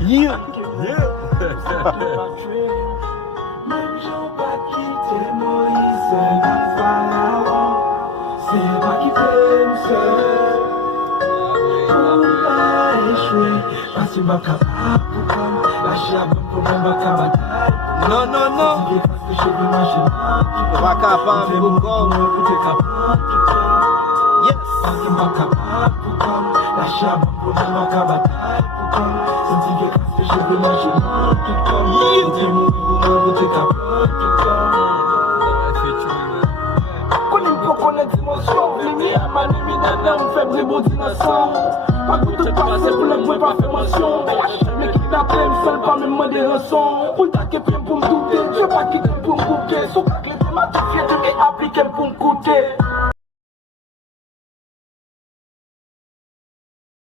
Yeah. Même j'en pas quitter Moïse, la pharaon. C'est moi qui t'aime seul. On va échouer, parce que ma capable pour comme lâcher un bon problème, ma capable. Non, non, non. Parce que je veux marcher. Pas capable pour comme. Yes. Parce que ma capable pour comme lâcher un bon problème, ma capable. C'est parce que je veux marcher. Konim pou konen dimensyon, limi a mani mi nan nan feb rebo dinasan. Pa koute pase pou lèm pou pa fè mansyon. Me ki ta plem sel pa mè mè de ranson. Pou l'ta ke plem pou m'doute, je pa ki tem pou m'kouke. Sou ka klete ma te fye de me aplikem pou m'koute.